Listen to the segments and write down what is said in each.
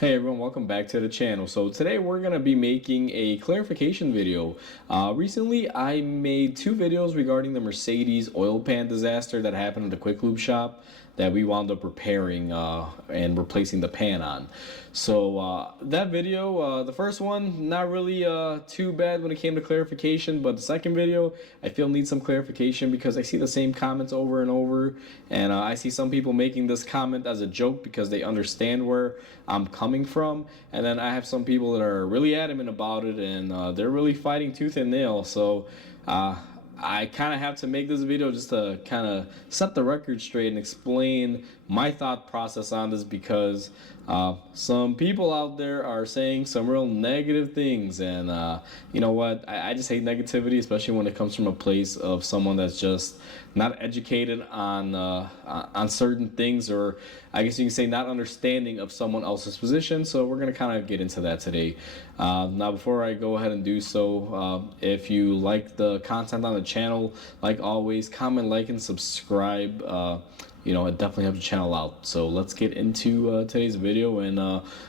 Hey everyone, welcome back to the channel. So today we're going to be making a clarification video. Recently I made two videos regarding the Mercedes oil pan disaster that happened at the Quick Lube shop that we wound up repairing and replacing the pan on. So that video, the first one, not really too bad when it came to clarification, but the second video I feel needs some clarification because I see the same comments over and over, and I see some people making this comment as a joke because they understand where I'm coming from, and then I have some people that are really adamant about it, and they're really fighting tooth and nail. So I kind of have to make this video just to kind of set the record straight and explain my thought process on this, because some people out there are saying some real negative things, and you know what, I just hate negativity, especially when it comes from a place of someone that's just not educated on certain things, or I guess you can say not understanding of someone else's position. So we're going to kind of get into that today. Now before I go ahead and do so, if you like the content on the channel, like always, comment, like, and subscribe. It definitely helps the channel out. So let's get into today's video and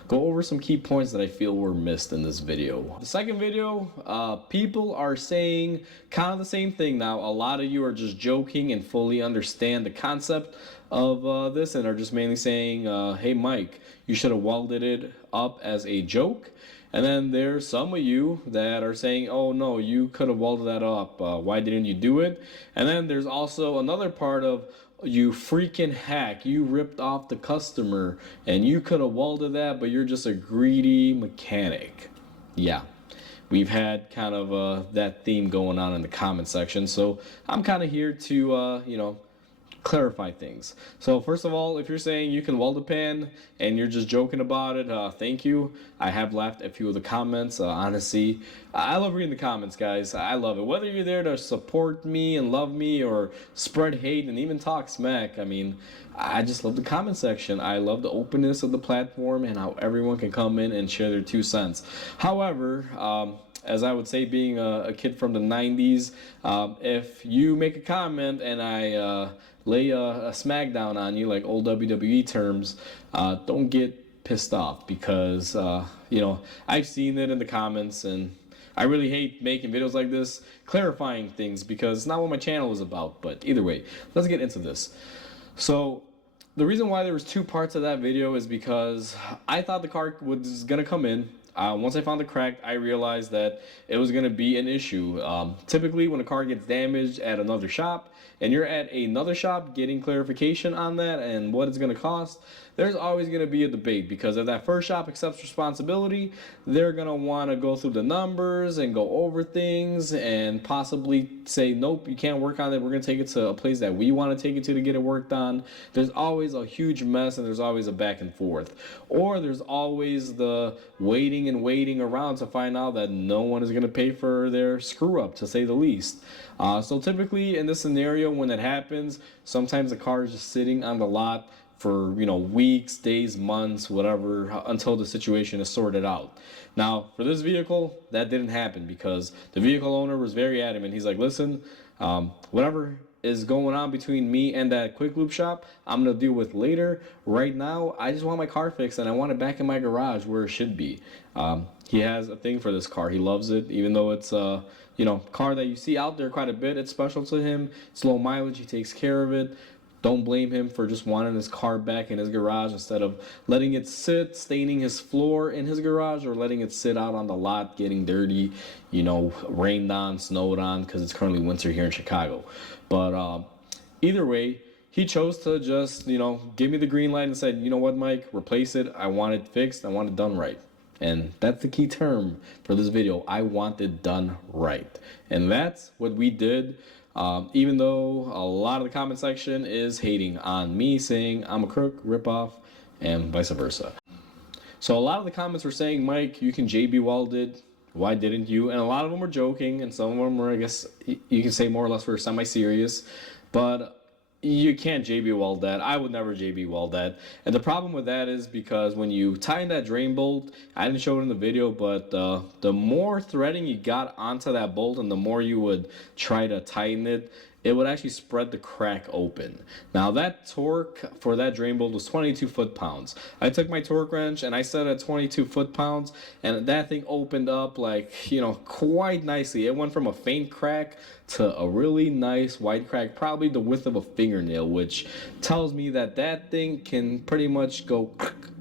go over some key points that I feel were missed in this video. The second video, people are saying kind of the same thing now. A lot of you are just joking and fully understand the concept of this and are just mainly saying, hey Mike, you should have welded it up as a joke. And then there's some of you that are saying, oh no, you could have welded that up. Why didn't you do it? And then there's also another part of, you freaking hack, you ripped off the customer and you could have welded that, but you're just a greedy mechanic. Yeah, we've had kind of that theme going on in the comment section. So I'm kind of here to, clarify things. So first of all, if you're saying you can weld a pan and you're just joking about it, thank you. I have left a few of the comments. Honestly, I love reading the comments, guys. I love it. Whether you're there to support me and love me or spread hate and even talk smack, I mean, I just love the comment section. I love the openness of the platform and how everyone can come in and share their 2 cents. However, as I would say, being a kid from the 90s, if you make a comment and I lay a smackdown on you, like old WWE terms, don't get pissed off, because I've seen it in the comments, and I really hate making videos like this clarifying things because it's not what my channel is about. But either way, let's get into this. So the reason why there was two parts of that video is because I thought the car was gonna come in. Once I found the crack, I realized that it was going to be an issue. Typically, when a car gets damaged at another shop, and you're at another shop getting clarification on that and what it's going to cost, there's always going to be a debate, because if that first shop accepts responsibility, they're going to want to go through the numbers and go over things and possibly say, nope, you can't work on it. We're going to take it to a place that we want to take it to get it worked on. There's always a huge mess, and there's always a back and forth. Or there's always the waiting and waiting around to find out that no one is going to pay for their screw up, to say the least. So typically in this scenario, when that happens, sometimes the car is just sitting on the lot for weeks, days, months, whatever, until the situation is sorted out. Now for this vehicle, that didn't happen, because the vehicle owner was very adamant. He's like, listen, whatever is going on between me and that Quick Lube shop, I'm gonna deal with later. Right now, I just want my car fixed, and I want it back in my garage where it should be. He has a thing for this car. He loves it, even though it's a car that you see out there quite a bit. It's special to him. It's low mileage. He takes care of it. Don't blame him for just wanting his car back in his garage instead of letting it sit, staining his floor in his garage, or letting it sit out on the lot getting dirty, rained on, snowed on, because it's currently winter here in Chicago. But either way, he chose to just, give me the green light and said, you know what, Mike, replace it. I want it fixed. I want it done right. And that's the key term for this video. I want it done right. And that's what we did. Even though a lot of the comment section is hating on me, saying I'm a crook, rip off, and vice versa. So a lot of the comments were saying, Mike, you can JB weld it. Why didn't you? And a lot of them were joking, and some of them were, I guess, you can say more or less were semi-serious. But you can't JB weld that. I would never JB weld that. And the problem with that is because when you tighten that drain bolt, I didn't show it in the video, but the more threading you got onto that bolt and the more you would try to tighten it, it would actually spread the crack open. Now that torque for that drain bolt was 22 foot-pounds. I took my torque wrench and I set it at 22 foot-pounds, and that thing opened up like, quite nicely. It went from a faint crack to a really nice wide crack, probably the width of a fingernail, which tells me that that thing can pretty much go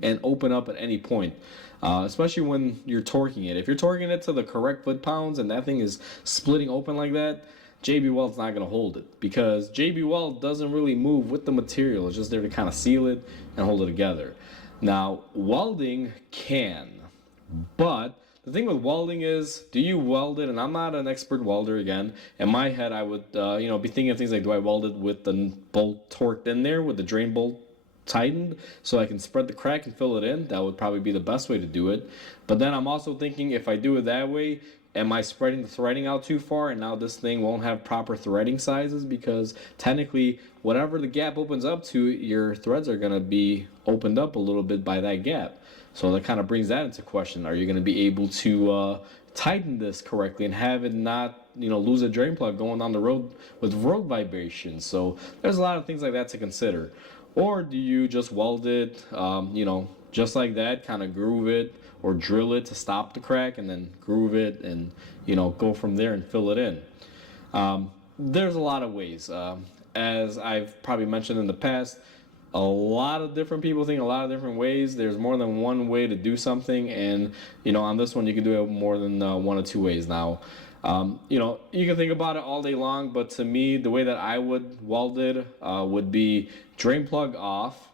and open up at any point. Especially when you're torquing it. If you're torquing it to the correct foot-pounds and that thing is splitting open like that, JB Weld's not going to hold it, because JB Weld doesn't really move with the material. It's just there to kind of seal it and hold it together. Now, welding can, but the thing with welding is, do you weld it? And I'm not an expert welder again. In my head, I would, be thinking of things like, do I weld it with the bolt torqued in there, with the drain bolt tightened, so I can spread the crack and fill it in? That would probably be the best way to do it. But then I'm also thinking, if I do it that way, am I spreading the threading out too far, and now this thing won't have proper threading sizes? Because technically, whatever the gap opens up to, your threads are going to be opened up a little bit by that gap. So that kind of brings that into question. Are you going to be able to tighten this correctly and have it not, lose a drain plug going down the road with road vibrations? So there's a lot of things like that to consider. Or do you just weld it, just like that, kind of groove it or drill it to stop the crack, and then groove it and, go from there and fill it in? There's a lot of ways. As I've probably mentioned in the past, a lot of different people think a lot of different ways. There's more than one way to do something, and, on this one, you can do it more than one or two ways. Now, you can think about it all day long, but to me, the way that I would weld it would be drain plug off.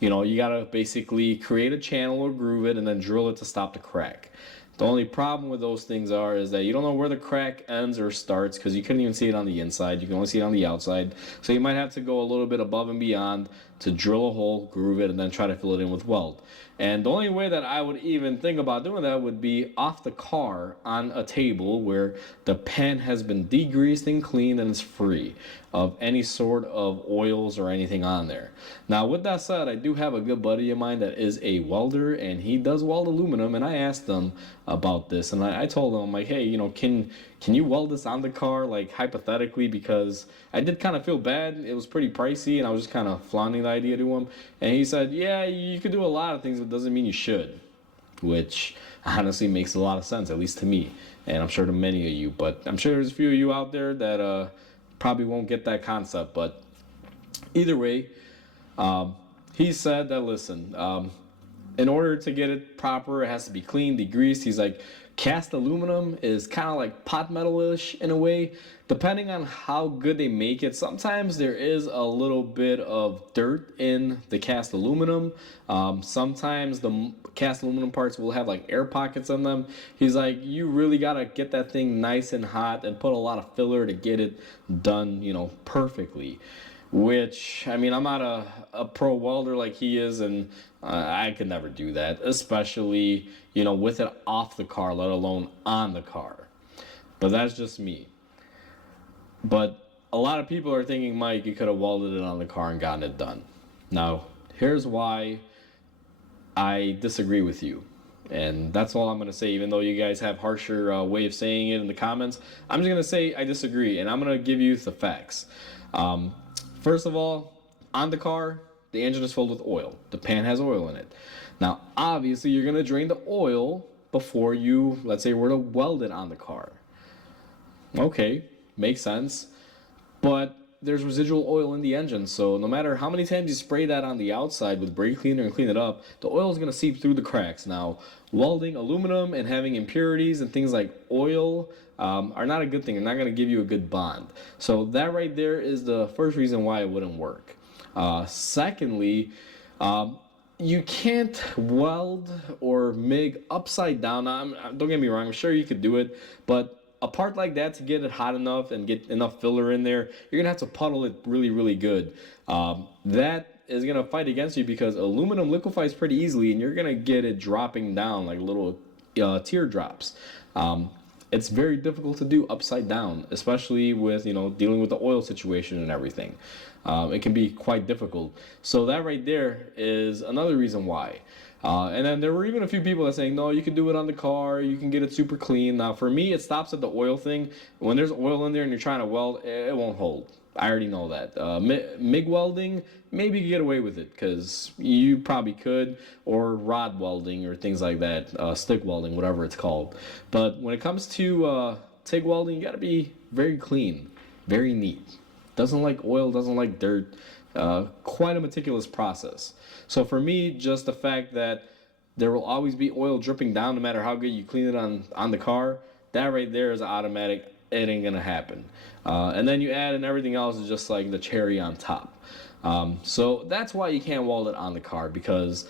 You gotta basically create a channel or groove it and then drill it to stop the crack. The only problem with those things is that you don't know where the crack ends or starts, because you couldn't even see it on the inside. You can only see it on the outside. So you might have to go a little bit above and beyond to drill a hole, groove it, and then try to fill it in with weld. And the only way that I would even think about doing that would be off the car on a table where the pan has been degreased and cleaned and it's free of any sort of oils or anything on there. Now, with that said, I do have a good buddy of mine that is a welder, and he does weld aluminum, and I asked him about this, and I told him, I'm like, hey, can you weld this on the car, like hypothetically, because I did kind of feel bad. It was pretty pricey, and I was just kind of flaunting the idea to him. And he said, yeah, you could do a lot of things, but doesn't mean you should, which honestly makes a lot of sense, at least to me, and I'm sure to many of you. But I'm sure there's a few of you out there that probably won't get that concept. But either way, he said that, listen, in order to get it proper, it has to be clean, degreased. He's like, cast aluminum is kind of like pot metal-ish in a way. Depending on how good they make it, sometimes there is a little bit of dirt in the cast aluminum. Sometimes the cast aluminum parts will have like air pockets in them. He's like, you really got to get that thing nice and hot and put a lot of filler to get it done, perfectly. Which, I mean, I'm not a pro welder like he is, and I could never do that, especially, with it off the car, let alone on the car. But that's just me. But a lot of people are thinking, Mike, you could have welded it on the car and gotten it done. Now, here's why I disagree with you. And that's all I'm going to say, even though you guys have harsher way of saying it in the comments. I'm just going to say I disagree, and I'm going to give you the facts. First of all, on the car, the engine is filled with oil. The pan has oil in it. Now, obviously, you're going to drain the oil before you, let's say, were to weld it on the car. Okay, makes sense. But there's residual oil in the engine, so no matter how many times you spray that on the outside with brake cleaner and clean it up, the oil is going to seep through the cracks. Now, welding aluminum and having impurities and things like oil are not a good thing. They're not going to give you a good bond. So that right there is the first reason why it wouldn't work. Secondly, you can't weld or MIG upside down. Don't get me wrong, I'm sure you could do it, but a part like that, to get it hot enough and get enough filler in there, you're gonna have to puddle it really, really good. That is gonna fight against you, because aluminum liquefies pretty easily, and you're gonna get it dropping down like little teardrops. It's very difficult to do upside down, especially with dealing with the oil situation and everything. It can be quite difficult. So that right there is another reason why. And then there were even a few people that saying, no, you can do it on the car, you can get it super clean. Now, for me, it stops at the oil thing. When there's oil in there and you're trying to weld, it won't hold. I already know that. MIG welding, maybe you could get away with it because you probably could, or rod welding or things like that, stick welding, whatever it's called. But when it comes to TIG welding, you got to be very clean, very neat. Doesn't like oil, doesn't like dirt. Quite a meticulous process. So for me, just the fact that there will always be oil dripping down no matter how good you clean it on the car, that right there is automatic. It ain't gonna happen. And then you add in everything else is just like the cherry on top. So that's why you can't weld it on the car, because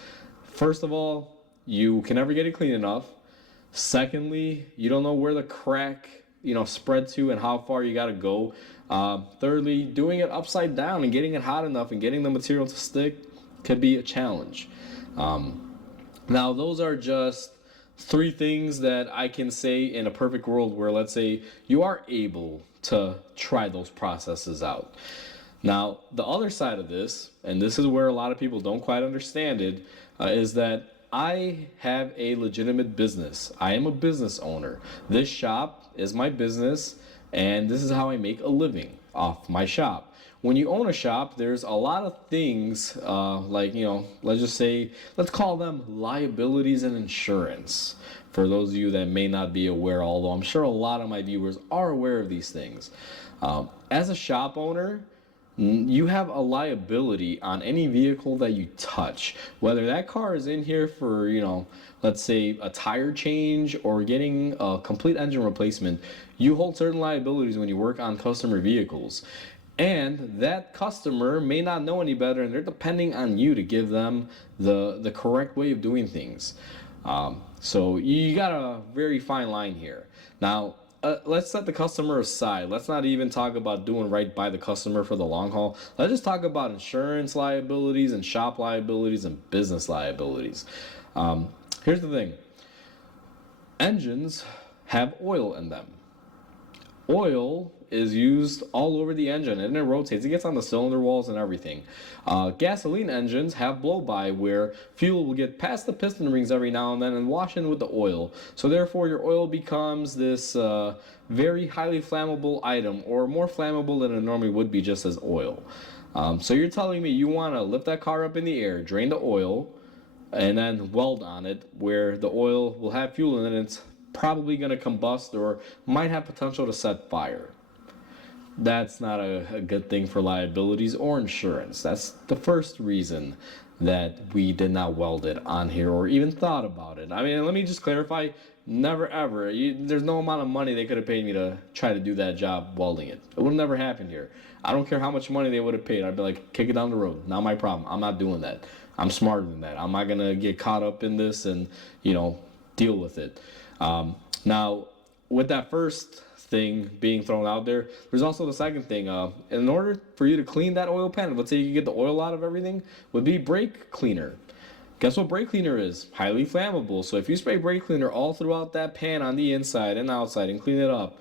first of all, you can never get it clean enough. Secondly, you don't know where the crack spread to and how far you got to go. Thirdly, doing it upside down and getting it hot enough and getting the material to stick could be a challenge. Now, those are just 3 things that I can say in a perfect world where, let's say, you are able to try those processes out. Now, the other side of this, and this is where a lot of people don't quite understand it, is that I have a legitimate business. I am a business owner. This shop is my business, and this is how I make a living off my shop. When you own a shop, there's a lot of things like, let's call them liabilities and insurance. For those of you that may not be aware, although I'm sure a lot of my viewers are aware of these things. As a shop owner, you have a liability on any vehicle that you touch, whether that car is in here for, let's say a tire change or getting a complete engine replacement. You hold certain liabilities when you work on customer vehicles, and that customer may not know any better, and they're depending on you to give them the correct way of doing things. So you got a very fine line here. Now, let's set the customer aside. Let's not even talk about doing right by the customer for the long haul. Let's just talk about insurance liabilities and shop liabilities and business liabilities. Here's the thing. Engines have oil in them. Oil is used all over the engine and it rotates. It gets on the cylinder walls and everything. Gasoline engines have blow-by where fuel will get past the piston rings every now and then and wash in with the oil. So therefore your oil becomes this very highly flammable item, or more flammable than it normally would be just as oil. So you're telling me you want to lift that car up in the air, drain the oil, and then weld on it where the oil will have fuel in it and it's probably going to combust or might have potential to set fire. That's not a good thing for liabilities or insurance. That's the first reason that we did not weld it on here or even thought about it. I mean, let me just clarify, never ever. There's no amount of money they could have paid me to try to do that job welding it. It would have never happened here. I don't care how much money they would have paid. I'd be like, kick it down the road. Not my problem. I'm not doing that. I'm smarter than that. I'm not going to get caught up in this and, deal with it. Now, with that first thing being thrown out there, there's also the second thing. In order for you to clean that oil pan, let's say you can get the oil out of everything, would be brake cleaner. Guess what brake cleaner is? Highly flammable. So if you spray brake cleaner all throughout that pan on the inside and outside and clean it up,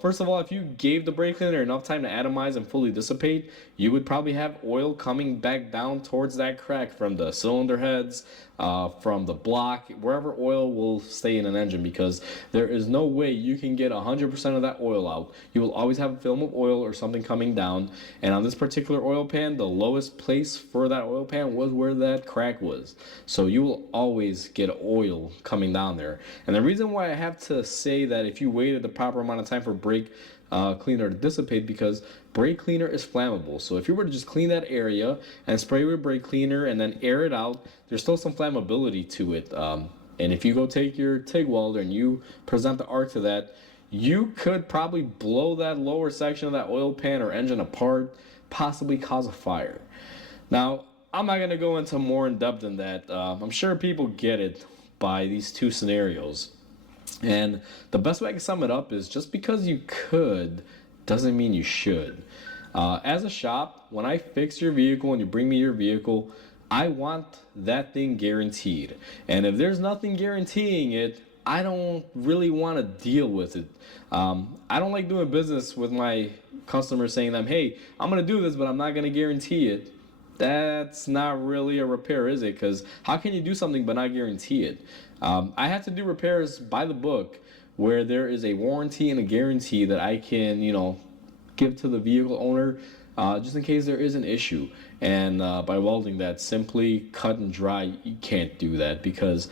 first of all, if you gave the brake cleaner enough time to atomize and fully dissipate, you would probably have oil coming back down towards that crack from the cylinder heads, from the block, wherever oil will stay in an engine, because there is no way you can get 100% of that oil out. You will always have a film of oil or something coming down, and on this particular oil pan, the lowest place for that oil pan was where that crack was. So you will always get oil coming down there. And the reason why I have to say that if you waited the proper amount of time for brake cleaner to dissipate, because brake cleaner is flammable. So if you were to just clean that area and spray with brake cleaner and then air it out, there's still some flammability to it. And if you go take your TIG welder and you present the arc to that, you could probably blow that lower section of that oil pan or engine apart, possibly cause a fire. Now, I'm not going to go into more in depth than that. I'm sure people get it by these 2 scenarios. And the best way I can sum it up is, just because you could doesn't mean you should. As a shop, when I fix your vehicle and you bring me your vehicle, I want that thing guaranteed. And if there's nothing guaranteeing it, I don't really want to deal with it. I don't like doing business with my customers saying to them, hey, I'm going to do this, but I'm not going to guarantee it. that's not really a repair, is it? Because how can you do something but not guarantee it? I have to do repairs by the book where there is a warranty and a guarantee that I can, give to the vehicle owner just in case there is an issue. And by welding that, simply cut and dry, you can't do that because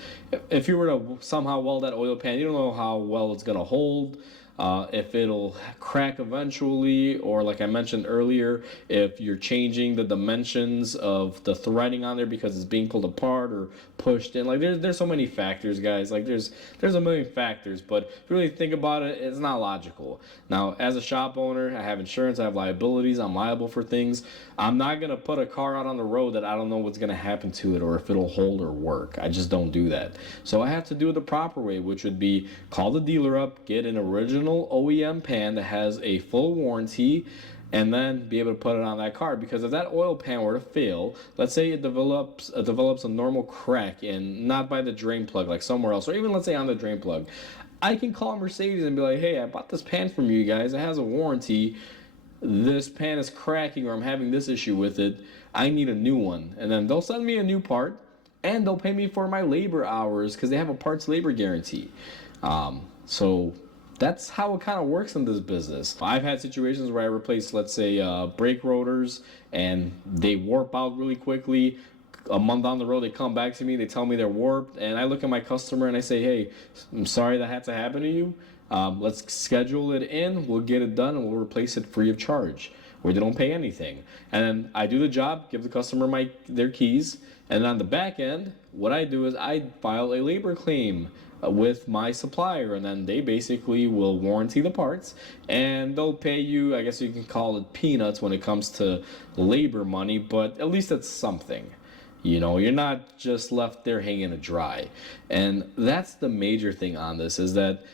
if you were to somehow weld that oil pan, you don't know how well it's going to hold. If it'll crack eventually, or like I mentioned earlier, if you're changing the dimensions of the threading on there because it's being pulled apart or pushed in. Like there's so many factors, guys. Like there's a million factors, but if you really think about it, it's not logical. Now, as a shop owner, I have insurance, I have liabilities, I'm liable for things. I'm not gonna put a car out on the road that I don't know what's gonna happen to it or if it'll hold or work. I just don't do that. So I have to do it the proper way, which would be call the dealer up, get an original OEM pan that has a full warranty, and then be able to put it on that car. Because if that oil pan were to fail, let's say it develops a normal crack and not by the drain plug, like somewhere else, or even let's say on the drain plug, I can call Mercedes and be like, hey, I bought this pan from you guys, it has a warranty, this pan is cracking or I'm having this issue with it, I need a new one. And then they'll send me a new part and they'll pay me for my labor hours because they have a parts labor guarantee. So that's how it kind of works in this business. I've had situations where I replace, let's say, brake rotors and they warp out really quickly. A month down the road, they come back to me, they tell me they're warped, and I look at my customer and I say, hey, I'm sorry that had to happen to you. Let's schedule it in, we'll get it done, and we'll replace it free of charge, where they don't pay anything. And then I do the job, give the customer their keys, and on the back end, what I do is I file a labor claim with my supplier, and then they basically will warranty the parts and they'll pay you, I guess you can call it peanuts when it comes to labor money, but at least it's something. You're not just left there hanging to dry. And that's the major thing on this, is that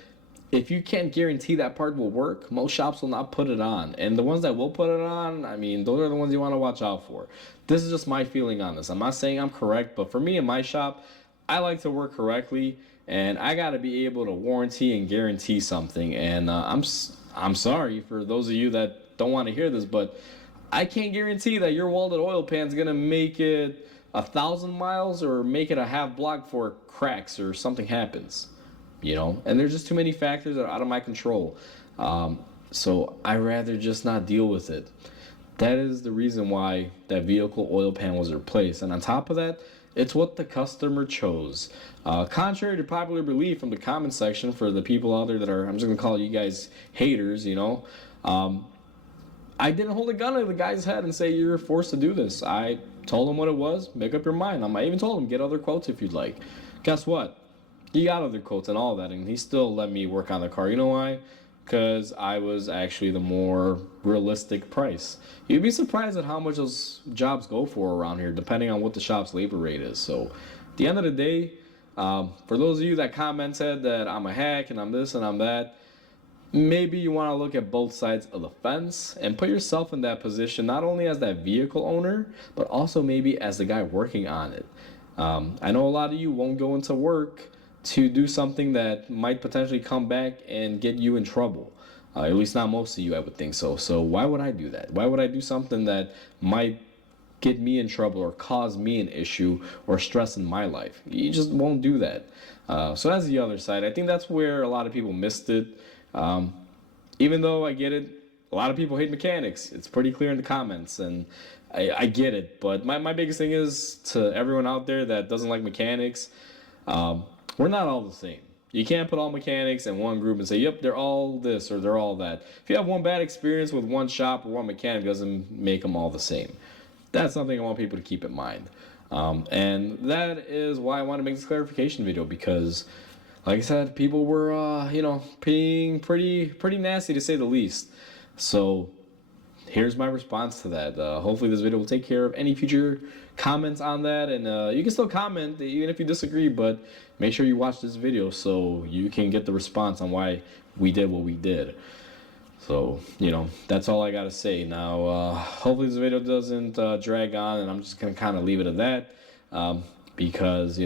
if you can't guarantee that part will work, most shops will not put it on. And the ones that will put it on, I mean, those are the ones you want to watch out for. This is just my feeling on this. I'm not saying I'm correct, but for me in my shop, I like to work correctly, and I got to be able to warranty and guarantee something. And I'm sorry for those of you that don't want to hear this, but I can't guarantee that your welded oil pan is gonna make it 1,000 miles or make it a half block before it cracks or something happens. And there's just too many factors that are out of my control. So I rather just not deal with it. That is the reason why that vehicle oil pan was replaced. And on top of that, it's what the customer chose. Contrary to popular belief from the comment section, for the people out there that are, I'm just going to call you guys haters, I didn't hold a gun to the guy's head and say, you're forced to do this. I told him what it was, make up your mind. I even told him, get other quotes if you'd like. Guess what? He got other quotes and all that, and he still let me work on the car. You know why? Because I was actually the more realistic price. You'd be surprised at how much those jobs go for around here, depending on what the shop's labor rate is. So at the end of the day, for those of you that commented that I'm a hack and I'm this and I'm that, maybe you want to look at both sides of the fence and put yourself in that position, not only as that vehicle owner, but also maybe as the guy working on it. I know a lot of you won't go into work to do something that might potentially come back and get you in trouble. At least not most of you, I would think so. So why would I do that? Why would I do something that might get me in trouble or cause me an issue or stress in my life? You just won't do that. So that's the other side. I think that's where a lot of people missed it. Even though I get it, a lot of people hate mechanics. It's pretty clear in the comments, and I get it. But my biggest thing is to everyone out there that doesn't like mechanics, we're not all the same. You can't put all mechanics in one group and say, yep, they're all this or they're all that. If you have one bad experience with one shop or one mechanic, doesn't make them all the same. That's something I want people to keep in mind. And that is why I want to make this clarification video, because like I said, people were, being pretty nasty to say the least. So here's my response to that. Hopefully this video will take care of any future comments on that, and you can still comment even if you disagree, but make sure you watch this video so you can get the response on why we did what we did. So, that's all I gotta say. Now, hopefully this video doesn't drag on, and I'm just gonna kind of leave it at that, because,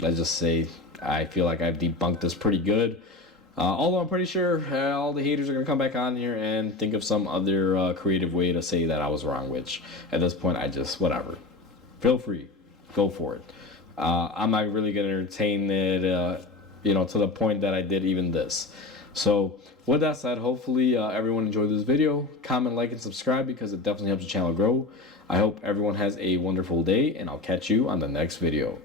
let's just say I feel like I've debunked this pretty good. Although I'm pretty sure all the haters are going to come back on here and think of some other creative way to say that I was wrong, which at this point I just, whatever. feel free, go for it. I'm not really gonna entertain it, to the point that I did even this. So with that said, hopefully everyone enjoyed this video. Comment, like, and subscribe because it definitely helps the channel grow. I hope everyone has a wonderful day, and I'll catch you on the next video.